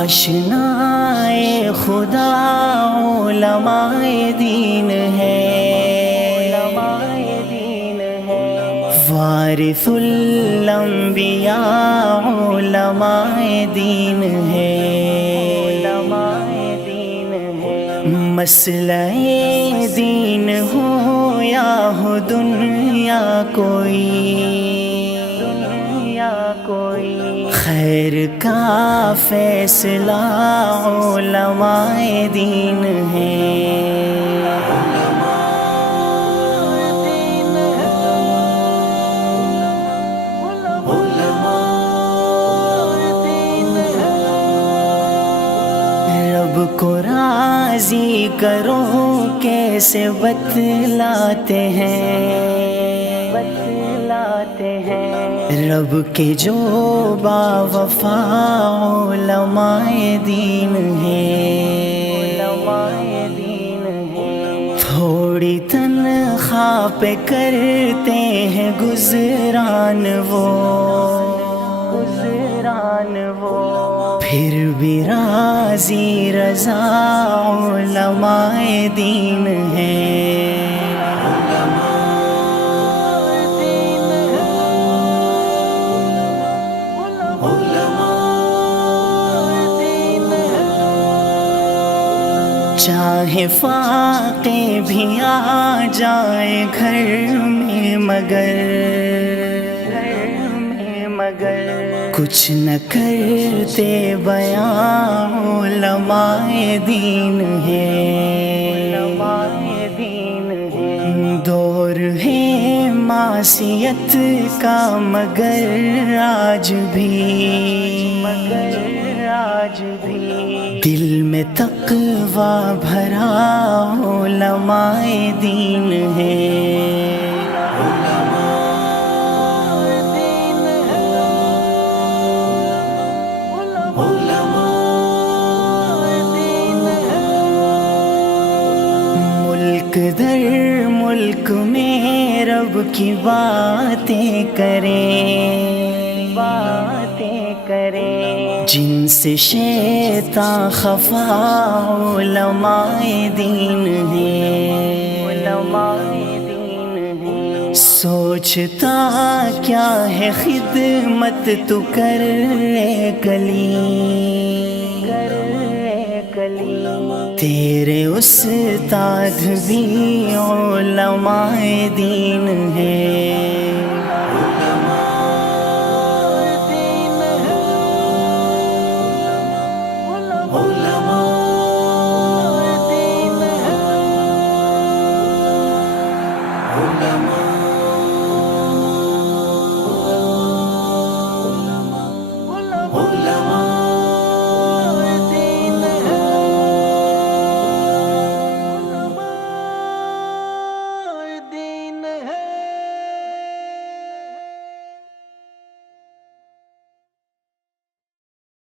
آشنائے خدا علماء دین ہے، وارث الانبیاء علماء دین ہے، مسئلہ دین ہو یا ہو دنیا کوئی، خیر کا فیصلہ علماء دین ہے۔ رب کو راضی کرو کیسے بتلاتے ہیں، رب کے جو با وفا علماء دین ہے، تھوڑی تنخواہ پہ کرتے ہیں گزران وہ، پھر بھی راضی رضا علماء دین ہے۔ چاہے فاقے بھی آ جائے گھر میں مگر کچھ نہ کرتے بیان علماء دین ہے۔ دور ہے معصیت کا مگر آج بھی دل میں تقویٰ بھرا علماء دین ہے۔ ملک در ملک میں رب کی باتیں کریں، جن سے شیطان خفا علماء دین ہے۔ سوچتا کیا ہے خدمت تو کر اے کلی، تیرے استاد بھی علماء دین ہے۔